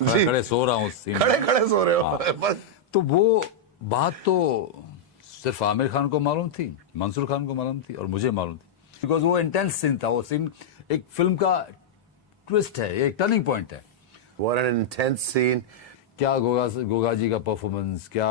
खड़े खड़े सो रहा हूँ सीन खड़े खड़े सो रहे हो बस। तो वो बात तो सिर्फ आमिर खान को मालूम थी, मंसूर खान को मालूम थी और मुझे मालूम थी, बिकॉज वो इंटेंस सीन था। वो सीन एक फिल्म का ट्विस्ट है, एक टर्निंग पॉइंट है। What an intense scene. क्या गोगा जी का परफॉर्मेंस, क्या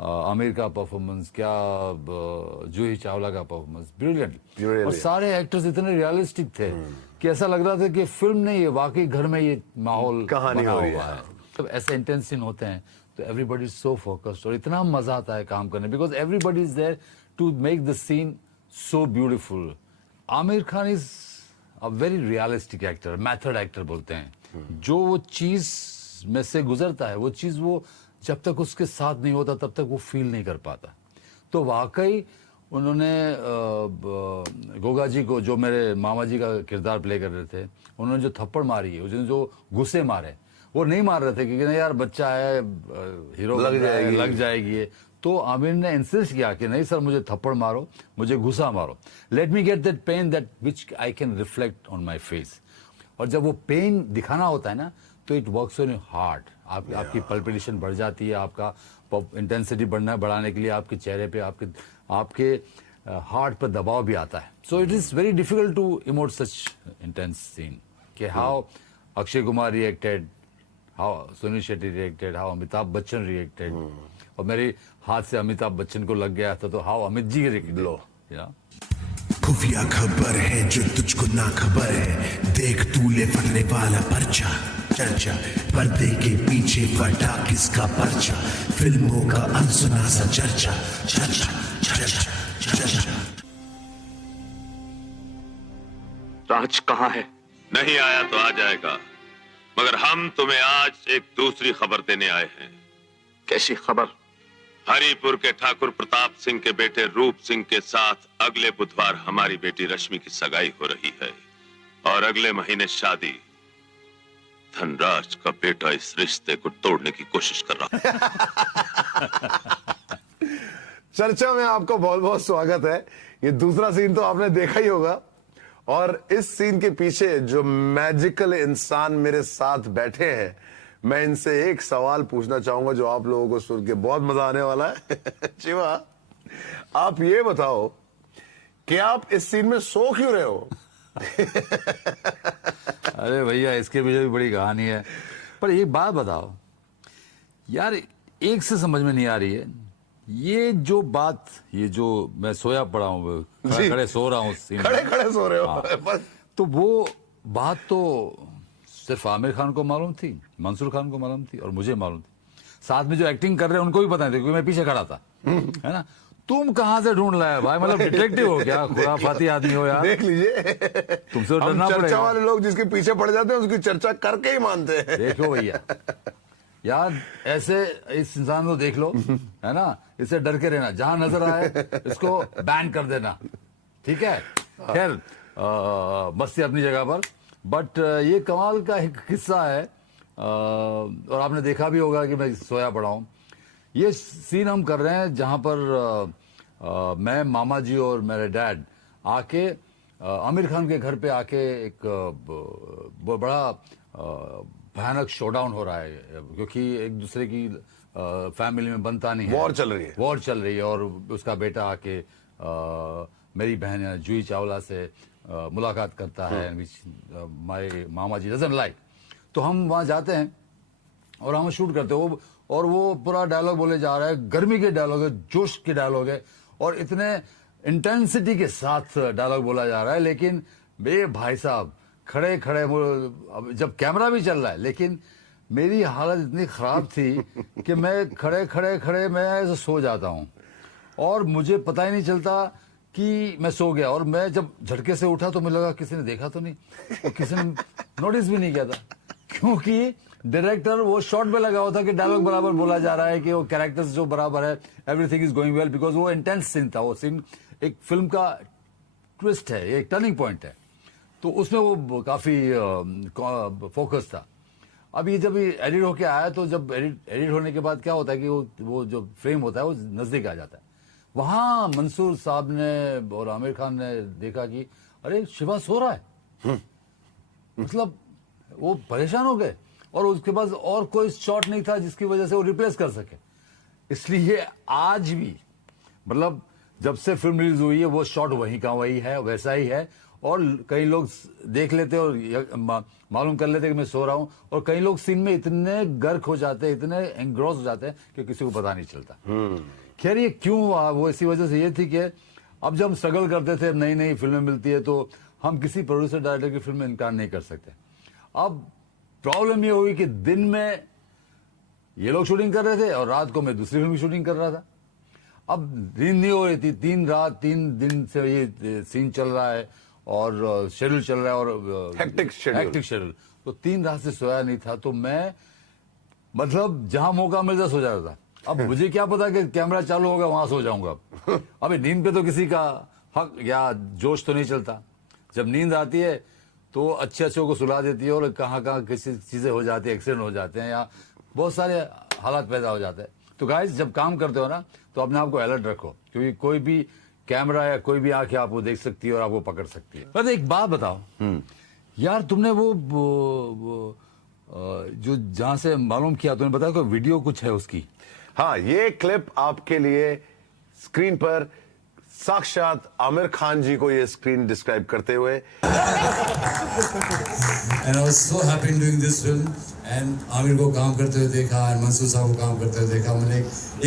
आमिर का परफॉर्मेंस, क्या जूही चावला का परफॉर्मेंस, ब्रिलियंट। और सारे एक्टर्स इतने रियलिस्टिक थे कि ऐसा लग रहा था कि फिल्म नहीं है, वाकई घर में ये माहौल कहानी बना हो रही हुआ है। जब ऐसे इंटेंस सीन होते हैं तो एवरीबॉडी इज सो फोकस्ड और इतना मजा आता है काम करने, because everybody is there to make the scene so beautiful. Aamir Khan is a very realistic actor, method actor बोलते हैं। जो वो चीज में से गुजरता है, वो चीज वो जब तक उसके साथ नहीं होता तब तक वो फील नहीं कर पाता। तो वाकई उन्होंने गोगा जी को, जो मेरे मामा जी का किरदार प्ले कर रहे थे, उन्होंने जो थप्पड़ मारी है, जो गुस्से मारे, वो नहीं मार रहे थे क्योंकि नहीं यार बच्चा है, हीरो लग जाएगी। तो आमिर ने इंसिस्ट किया कि नहीं सर, मुझे थप्पड़ मारो, मुझे गुस्सा मारो, let me get that pain that which I can reflect on my face. और जब वो पेन दिखाना होता है ना, तो it works on your heart. आपकी पल्पिटेशन बढ़ जाती है, आपका इंटेंसिटी बढ़ाने के लिए आपके चेहरे पे, आपके हार्ट पर दबाव भी आता है। So it is very difficult to emote such intense scene. कि how Akshay Kumar reacted, how Suniel Shetty reacted, how Amitabh Bachchan reacted, और मेरे हाथ से अमिताभ बच्चन को लग गया था तो हाउ अमित जी रिएक्टेड। खुफिया खबर है जो तुझको ना खबर है, देख तूले फटने वाला पर्चा, चर्चा पर्दे के पीछे फटा किसका पर्चा, फिल्मों का अनसुना सा चर्चा, चर्चा चर्चा चर्चा। राज कहाँ है? नहीं आया तो आ जाएगा, मगर हम तुम्हें आज एक दूसरी खबर देने आए हैं। कैसी खबर? हरिपुर के ठाकुर प्रताप सिंह के बेटे रूप सिंह के साथ अगले बुधवार हमारी बेटी रश्मि की सगाई हो रही है और अगले महीने शादी। धनराज का बेटा इस रिश्ते को तोड़ने की कोशिश कर रहा है। चर्चा में आपका बहुत बहुत स्वागत है। ये दूसरा सीन तो आपने देखा ही होगा, और इस सीन के पीछे जो मैजिकल इंसान मेरे साथ बैठे हैं, मैं इनसे एक सवाल पूछना चाहूंगा जो आप लोगों को सुन के बहुत मजा आने वाला है। शिवा, आप ये बताओ कि आप इस सीन में सो क्यों रहे हो? अरे भैया, इसके पीछे भी बड़ी कहानी है। पर एक बात बताओ यार, एक से समझ में नहीं आ रही है ये जो बात, ये जो मैं सोया पड़ा हूँ, खड़े सो रहा हूँ, खड़े खड़े सो रहे हो बस। तो वो बात तो सिर्फ आमिर खान को मालूम थी, मंसूर खान को मालूम थी और मुझे मालूम थी। साथ में जो एक्टिंग कर रहे हैं उनको भी पता नहीं था क्योंकि मैं पीछे खड़ा था, है ना। तुम कहां से ढूंढ लाया भाई? मतलब डिटेक्टिव हो क्या? खुराफाती आदमी हो यार। देख लीजिए, तुमसे तो डरना पड़ेगा। चर्चा वाले लोग जिसके पीछे पड़ जाते हैं उसकी चर्चा करके ही मानते हैं। देखो भैया यार, ऐसे इस इंसान को देख लो, है ना, इससे डर के रहना, जहां नजर आए इसको बैन कर देना, ठीक है। खैर, मस्ती अपनी जगह पर, बट ये कमाल का एक किस्सा है। और आपने देखा भी होगा कि मैं सोया पड़ा हूं। ये सीन हम कर रहे हैं जहां पर मैं, मामा जी और मेरे डैड आके आमिर खान के घर पे आके एक बड़ा भयानक शोडाउन हो रहा है, क्योंकि एक दूसरे की फैमिली में बनता नहीं है, वॉर चल रही है। और उसका बेटा आके मेरी बहन जूही चावला से मुलाकात करता है, my mama ji doesn't like. तो हम वहां जाते हैं और हम शूट करते हैं और वो पूरा डायलॉग बोले जा रहा है, गर्मी के डायलॉग है, जोश के डायलॉग है और इतने इंटेंसिटी के साथ डायलॉग बोला जा रहा है। लेकिन बे भाई साहब, खड़े खड़े जब कैमरा भी चल रहा है, लेकिन मेरी हालत इतनी खराब थी कि मैं खड़े मैं सो जाता हूँ और मुझे पता ही नहीं चलता कि मैं सो गया। और मैं जब झटके से उठा तो मुझे लगा किसी ने देखा तो नहीं, और किसी ने नोटिस भी नहीं किया था, क्योंकि डायरेक्टर वो शॉट में लगा हुआ था कि डायलॉग बराबर बोला जा रहा है, कि वो कैरेक्टर्स जो बराबर है, everything is going well, because वो इंटेंस सीन था। वो सीन एक फिल्म का ट्विस्ट है, एक टर्निंग पॉइंट है, तो उसमें वो काफी फोकस था। अब ये जब एडिट होके आया, तो जब एडिट होने के बाद क्या होता है कि वो जो फ्रेम होता है वो नजदीक आ जाता है। वहां मंसूर साहब ने और आमिर खान ने देखा कि अरे शिवा सो रहा है, मतलब वो परेशान हो गए और उसके पास और कोई शॉट नहीं था जिसकी वजह से वो रिप्लेस कर सके। इसलिए आज भी मतलब जब से फिल्म रिलीज हुई है वो शॉट वहीं का वही है, वैसा ही है। और कई लोग देख लेते और मालूम कर लेते कि मैं सो रहा हूं, और कई लोग सीन में इतने गर्क हो जाते हैं, इतने एंग्रॉस हो जाते हैं कि किसी को पता नहीं चलता। खैर ये क्यों हुआ, वो इसी वजह से ये थी कि अब जब हम स्ट्रगल करते थे, नई नई फिल्में मिलती है, तो हम किसी प्रोड्यूसर डायरेक्टर की फिल्म में इनकार नहीं कर सकते। अब प्रॉब्लम ये हुई कि दिन में ये लोग शूटिंग कर रहे थे और रात को मैं दूसरी फिल्म की शूटिंग कर रहा था। अब नींद नहीं हो रही थी, 3 दिन से ये सीन चल रहा है और शेड्यूल चल रहा है और हेक्टिक शेड्यूल, तो 3 रात से सोया नहीं था। तो मैं मतलब जहां मौका मिलता सो जाता था। अब मुझे क्या पता कि कैमरा चालू होगा वहां सो जाऊंगा। अबे नींद पे तो किसी का हक या जोश तो नहीं चलता। जब नींद आती है तो अच्छे अच्छों को सुला देती है और कहाँ कहाँ किसी चीजें हो जाती है, एक्सीडेंट हो जाते हैं या बहुत सारे हालात पैदा हो जाते हैं। तो गाइस जब काम करते हो ना तो अपने आप को अलर्ट रखो, क्योंकि कोई भी कैमरा या कोई भी आंखें आपको देख सकती है और आपको पकड़ सकती है। पर एक बात बताओ यार, तुमने वो जो जहां से मालूम किया तुमने बताया कोई वीडियो कुछ है उसकी? हाँ, ये क्लिप आपके लिए स्क्रीन पर साक्षात आमिर खान जी को ये स्क्रीन डिस्क्राइब करते हुए। And I was so happy in doing this film and Aamir को काम करते हुए देखा और मंसूर साहब को काम करते हुए देखा। मैंने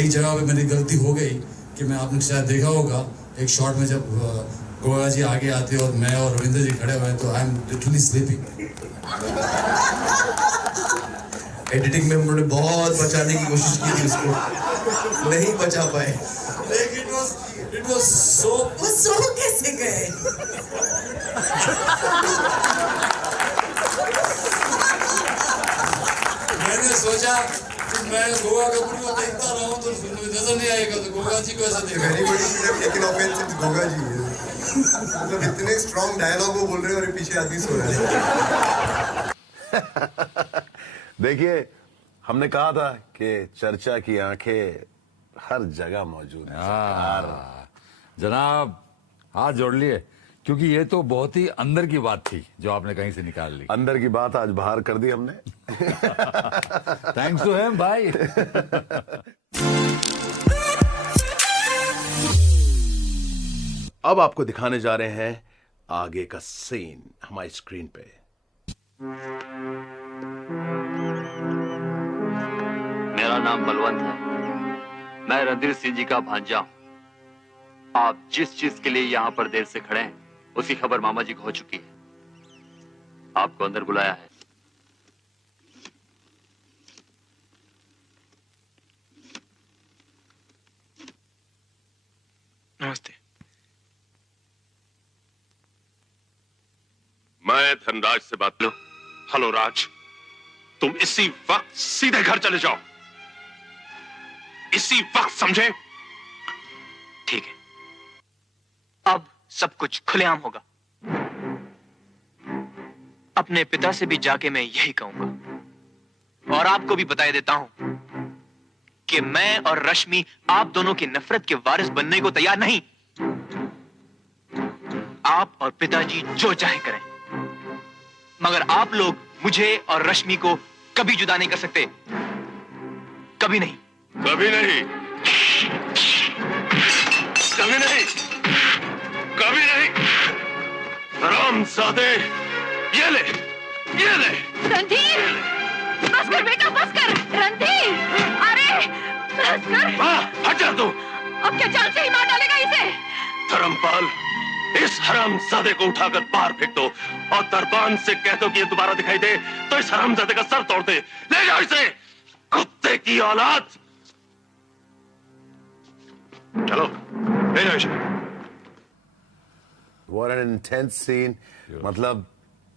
एक जगह पे मेरी गलती हो गई कि मैं, आपने शायद देखा होगा एक शॉट में जब गोगा जी आगे आते और मैं और रविंद्र जी खड़े हुए तो I am literally sleeping. Editing में उन्होंने बहुत बचाने की कोशिश की थी, उसको नहीं बचा पाए, लेकिन इट वाज सो। वो सो कैसे गए? मैंने सोचा कि मैं गोगा कपूर को देखता रहा हूँ तो नजर नहीं आएगा, तो गोगा जी को ऐसा देखा। वेरी बड़ी फिल्म, लेकिन ऑफेंसिव गोगा जी है। मतलब इतने स्ट्रॉन्ग डायलॉग वो बोल रहे हैं और पीछे आदमी सो रहा है। देखिए, हमने कहा था कि चर्चा की आंखें हर जगह मौजूद हैं। जनाब हाथ जोड़ लिए, क्योंकि ये तो बहुत ही अंदर की बात थी जो आपने कहीं से निकाल ली। अंदर की बात आज बाहर कर दी हमने। थैंक्स टू हिम भाई। अब आपको दिखाने जा रहे हैं आगे का सीन हमारी स्क्रीन पे। मेरा नाम बलवंत है, मैं रणधीर सिंह जी का भांजा हूं। आप जिस चीज के लिए यहाँ पर देर से खड़े हैं उसकी खबर मामा जी को हो चुकी है। आपको अंदर बुलाया है। नमस्ते। मैं धनराज से बात लो। हेलो राज, तुम इसी वक्त सीधे घर चले जाओ, इसी वक्त, समझे? ठीक है, अब सब कुछ खुलेआम होगा। अपने पिता से भी जाके मैं यही कहूंगा और आपको भी बता देता हूं कि मैं और रश्मि आप दोनों की नफरत के वारिस बनने को तैयार नहीं। आप और पिताजी जो चाहे करें, मगर आप लोग मुझे और रश्मि को कभी जुदा नहीं कर सकते, कभी नहीं। कभी नहीं, कभी नहीं, कभी नहीं। हरामजादे, ये ले, ये ले। रणधीर, बस कर बेटा, बस कर। रणधीर, अरे बस कर। हट जा तू। अब क्या जान से ही मार डालेगा इसे? धर्मपाल, इस हरामजादे को उठाकर बाहर फेंक दो और दरबान से कह दो कि ये दोबारा दिखाई दे तो इस हरामजादे का सर तोड़ दे। ले जाओ इसे, कुत्ते की औलाद। चलो, ले जाओ इसे। What an intense scene, मतलब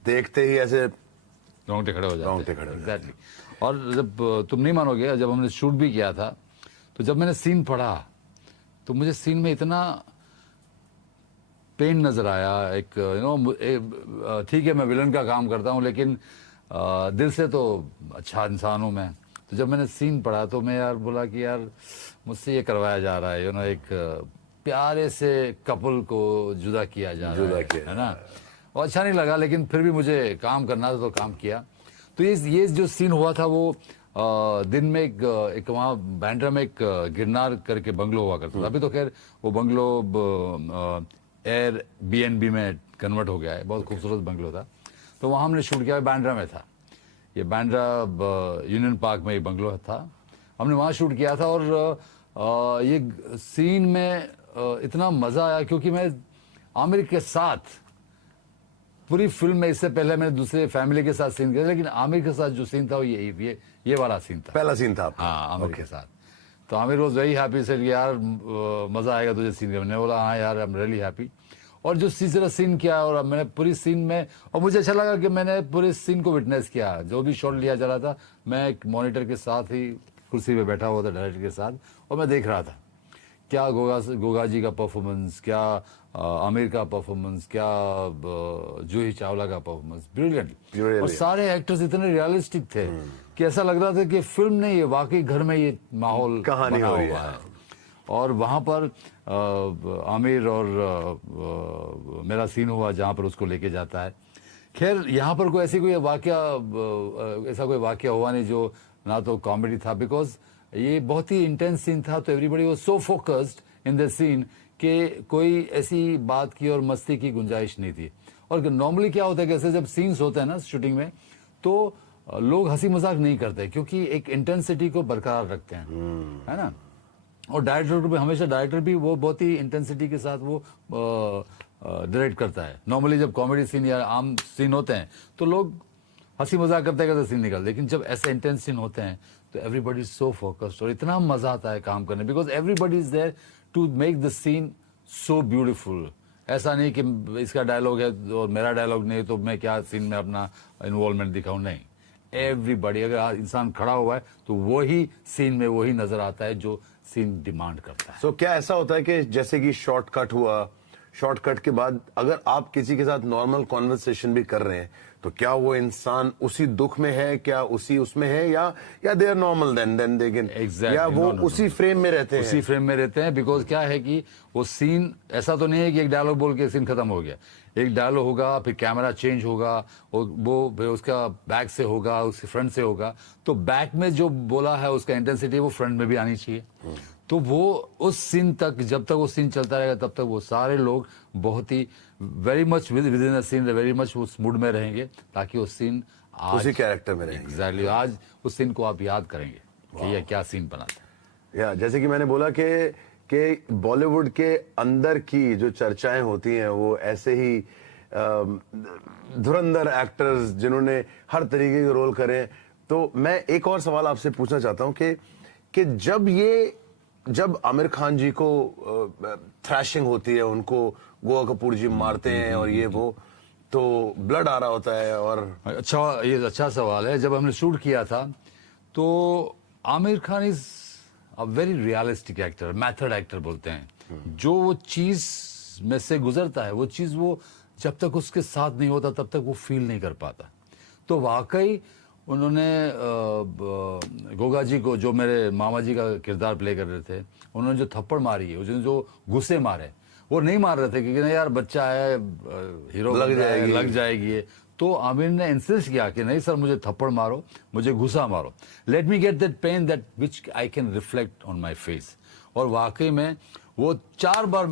देखते ही ऐसे रोंगटे खड़े हो जाते हैं। रोंगटे खड़े हो जाते हैं। एग्जैक्टली। और जब तुम नहीं मानोगे, जब हमने शूट भी किया था तो जब मैंने सीन पढ़ा तो मुझे सीन में इतना पेन नजर आया। एक ठीक है मैं विलन का काम करता हूँ लेकिन दिल से तो अच्छा इंसान हूँ मैं। तो जब मैंने सीन पढ़ा तो मैं यार बोला कि यार मुझसे ये करवाया जा रहा है, एक प्यारे से कपल को जुदा किया जा रहा है ना। और अच्छा नहीं लगा, लेकिन फिर भी मुझे काम करना था तो काम किया। तो ये जो सीन हुआ था वो दिन में एक वहाँ बैंड्रा में एक गिरनार करके बंगलो हुआ करता था। अभी तो खैर वो बंगलो एयर BNB में कन्वर्ट हो गया है, बहुत खूबसूरत बंगलो था। तो वहाँ हमने शूट किया, बैंड्रा में था, ये बैंड्रा यूनियन पार्क में एक बंगलो था, हमने वहाँ शूट किया था। और ये सीन में इतना मज़ा आया क्योंकि मैं आमिर के साथ पूरी फिल्म में, इससे पहले मैंने दूसरे फैमिली के साथ सीन किया, लेकिन आमिर के साथ जो सीन था वो ये वाला सीन था, पहला सीन था आपका? हाँ, आमिर के साथ। तो Aamir was very happy, said यार मज़ा आएगा तुझे सीन करने। मैंने बोला हाँ यार, आई एम रियली हैप्पी। और जो तीसरा सीन किया, और मैंने पूरी सीन में, और मुझे अच्छा लगा कि मैंने पूरे सीन को विटनेस किया। जो भी शॉट लिया जा रहा था, मैं एक मॉनिटर के साथ ही कुर्सी पे बैठा हुआ था डायरेक्टर के साथ, और मैं देख रहा था क्या गोगा जी का परफॉर्मेंस, क्या आमिर का परफॉर्मेंस, क्या जूही चावला का परफॉर्मेंस, ब्रिलियंट। और सारे एक्टर्स इतने रियलिस्टिक थे कि ऐसा लग रहा था कि फिल्म नहीं है, वाकई घर में ये माहौल कहानी बना हो रही हुआ है। है। और वहाँ पर आमिर और मेरा सीन हुआ जहाँ पर उसको लेके जाता है। खैर यहाँ पर कोई ऐसा कोई वाकया हुआ नहीं जो ना तो कॉमेडी था, बिकॉज ये बहुत ही इंटेंस सीन था। तो everybody was so focused in the scene कि कोई ऐसी बात की और मस्ती की गुंजाइश नहीं थी। और नॉर्मली क्या होता है कि ऐसे जब सीन्स होते हैं ना शूटिंग में, तो लोग हंसी मजाक नहीं करते क्योंकि एक इंटेंसिटी को बरकरार रखते हैं, है ना। और डायरेक्टर भी वो बहुत ही इंटेंसिटी के साथ वो डायरेक्ट करता है। नॉर्मली जब कॉमेडी सीन या आम सीन होते हैं तो लोग हंसी मजाक करते सीन निकलते, लेकिन जब ऐसे इंटेंस सीन होते हैं तो एवरीबडी इज सो फोकस्ड और इतना मजा आता है काम करने, because everybody is there to make the scene so beautiful. ऐसा नहीं कि इसका डायलॉग है और मेरा डायलॉग नहीं तो मैं क्या सीन में अपना इन्वॉल्वमेंट दिखाऊं, नहीं। एवरीबडी, अगर इंसान खड़ा हुआ है तो वही सीन में वही नजर आता है जो सीन डिमांड करता है। So, क्या ऐसा होता है कि जैसे कि शॉर्टकट हुआ, शॉर्टकट के बाद अगर आप किसी के साथ नॉर्मल कॉन्वर्सेशन भी कर रहे हैं तो क्या वो इंसान उसी दुख में है, क्या उसी उसमें है, या they are normal then they can, या वो उसी फ्रेम में रहते हैं? उसी फ्रेम में रहते हैं, बिकॉज क्या है कि वो सीन ऐसा तो नहीं है कि एक डायलॉग बोल के सीन खत्म हो गया। एक डायलॉग होगा, फिर कैमरा चेंज होगा, और वो फिर उसका बैक से होगा, उसके फ्रंट से होगा, तो बैक में जो बोला है उसका इंटेंसिटी वो फ्रंट में भी आनी चाहिए। तो वो उस सीन तक, जब तक वो सीन चलता रहेगा तब तक वो सारे लोग बहुत ही very much within the scene, very much उस मूड में रहेंगे ताकि वो सीन उसी कैरेक्टर में रहेंगे। एग्जैक्टली, आज उस सीन को आप याद करेंगे कि ये क्या सीन बना था। या जैसे कि मैंने बोला कि बॉलीवुड के अंदर की जो चर्चाएं होती हैं वो ऐसे ही धुरंधर एक्टर्स जिन्होंने हर तरीके के रोल करे। तो मैं एक और सवाल आपसे पूछना चाहता हूं कि जब आमिर खान जी को थ्रैशिंग होती है, उनको गोवा कपूर जी मारते हैं और ये वो, तो ब्लड आ रहा होता है। और ये अच्छा सवाल है। जब हमने शूट किया था तो Aamir Khan is a very realistic actor, method actor बोलते हैं। जो वो चीज में से गुजरता है, वो चीज वो जब तक उसके साथ नहीं होता तब तक वो फील नहीं कर पाता। तो वाकई उन्होंने गोगा जी को, जो मेरे मामा जी का किरदार प्ले कर रहे थे, उन्होंने जो थप्पड़ मारी है, जो गुस्से मारे, वो नहीं मार रहे थे क्योंकि यार बच्चा है, हीरो लग जाएगी। तो आमिर ने इंसिस्ट किया कि नहीं सर, मुझे थप्पड़ मारो, मुझे गुस्सा मारो, let me get that pain that which I can reflect on my face. और वाकई में वो 4 बार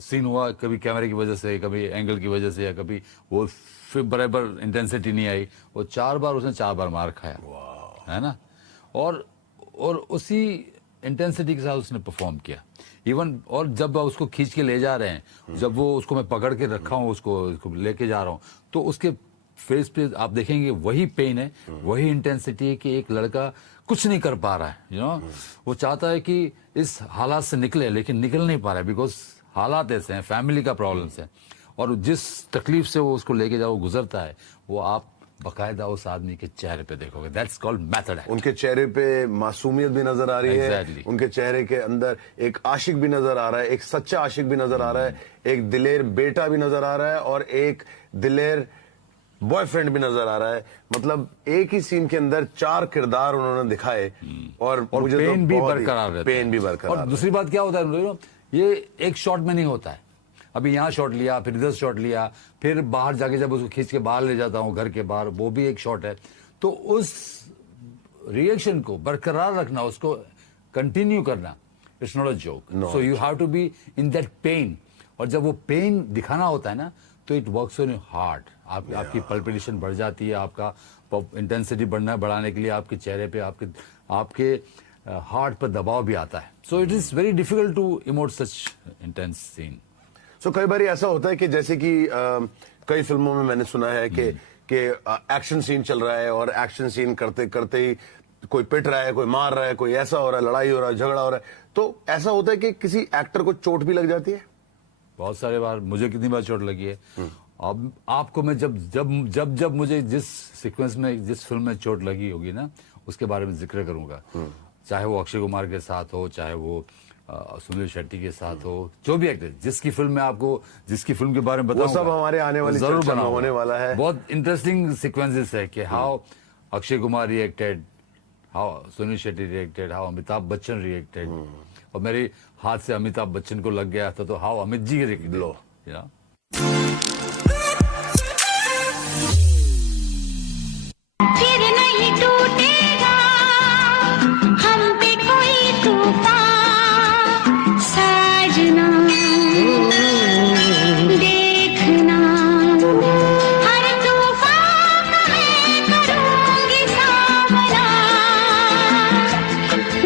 सीन हुआ, कभी कैमरे की वजह से, कभी एंगल की वजह से, या कभी वो फिर बराबर इंटेंसिटी नहीं आई। वो 4 बार उसने 4 बार मार खाया, है ना। और उसी इंटेंसिटी के साथ उसने परफॉर्म किया इवन। और जब उसको खींच के ले जा रहे हैं, जब वो उसको मैं पकड़ के रखा हूँ, उसको लेके जा रहा हूँ, तो उसके फेस पे आप देखेंगे वही पेन है, वही इंटेंसिटी है कि एक लड़का कुछ नहीं कर पा रहा है, यू नो। वो चाहता है कि इस हालात से निकले, लेकिन निकल नहीं पा रहा है बिकॉज हालात ऐसे हैं, फैमिली का प्रॉब्लम्स है। और जिस तकलीफ से वो उसको लेके जाओ गुजरता है, वो आप बकायदा उस आदमी के चेहरे पे देखोगे। That's called method acting. उनके चेहरे पे मासूमियत भी नजर आ रही है, उनके चेहरे के अंदर एक आशिक भी नजर आ रहा है, एक सच्चा आशिक भी नजर आ रहा है, एक दिलेर बेटा भी नजर आ रहा है, और एक दिलेर बॉयफ्रेंड भी नजर आ रहा है। मतलब एक ही सीन के अंदर 4 किरदार उन्होंने दिखाए, और मुझे पेन तो भी बरकरार रहता है। पेन भी बरकरार। और दूसरी बात क्या होता है, ये एक शॉट में नहीं होता है, अभी यहाँ शॉट लिया, फिर इधर शॉट लिया, फिर बाहर जाके जब उसको खींच के बाहर ले जाता हूँ घर के बाहर, वो भी एक शॉट है। तो उस रिएक्शन को बरकरार रखना, उसको कंटिन्यू करना, it's not a joke. So you have to be in that pain, और जब वो पेन दिखाना होता है ना, तो it works on your heart. आपकी पल्पिटेशन बढ़ जाती है, आपका इंटेंसिटी बढ़ाने के लिए आपके चेहरे पे, आपके हार्ट पर दबाव भी आता है। So it is very difficult to emote such intense scene. सो कई बार ऐसा होता है कि जैसे कि कई फिल्मों में मैंने सुना है कि एक्शन सीन चल रहा है, और एक्शन सीन करते करते ही कोई पिट रहा है, कोई मार रहा है, कोई ऐसा हो रहा है, लड़ाई हो रहा है, झगड़ा हो रहा है, तो ऐसा होता है कि किसी एक्टर को चोट भी लग जाती है? बहुत सारे बार, मुझे कितनी बार चोट लगी है। अब आपको मैं जब मुझे जिस सीक्वेंस में, जिस फिल्म में चोट लगी होगी ना, उसके बारे में जिक्र करूंगा। चाहे वो अक्षय कुमार के साथ हो, चाहे वो सुनील शेट्टी के साथ हो, जो भी एक्टर, जिसकी फिल्म में आपको, जिसकी फिल्म के बारे में बताऊंगा, वो सब हमारे आने वाली चर्चा में होने वाला है। बहुत इंटरेस्टिंग सीक्वेंसेस है कि how Akshay Kumar reacted, how Suniel Shetty reacted, how Amitabh Bachchan reacted, और मेरे हाथ से अमिताभ बच्चन को लग गया था, तो हाउ अमित जी रिएक्टेड। लो फिर नहीं टूटेगा हम पे कोई तूफान, साजना देखना, हर तूफान में करूंगी सामना,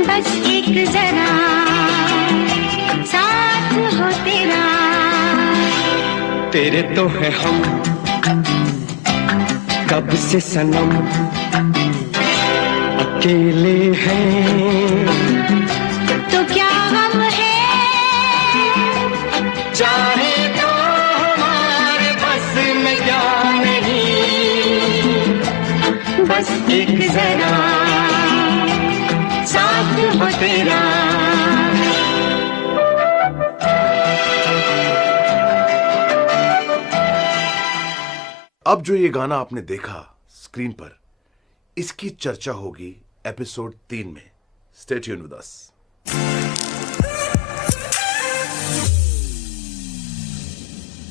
बस एक जरा साथ हो तेरा। तेरे तो है हम कब से सनम, अकेले हैं तो क्या हम हैं, चाहे तो हमारे बस में क्या नहीं, बस एक जरा साथ हो तेरा। अब जो ये गाना आपने देखा स्क्रीन पर, इसकी चर्चा होगी एपिसोड 3 में। Stay tuned with us.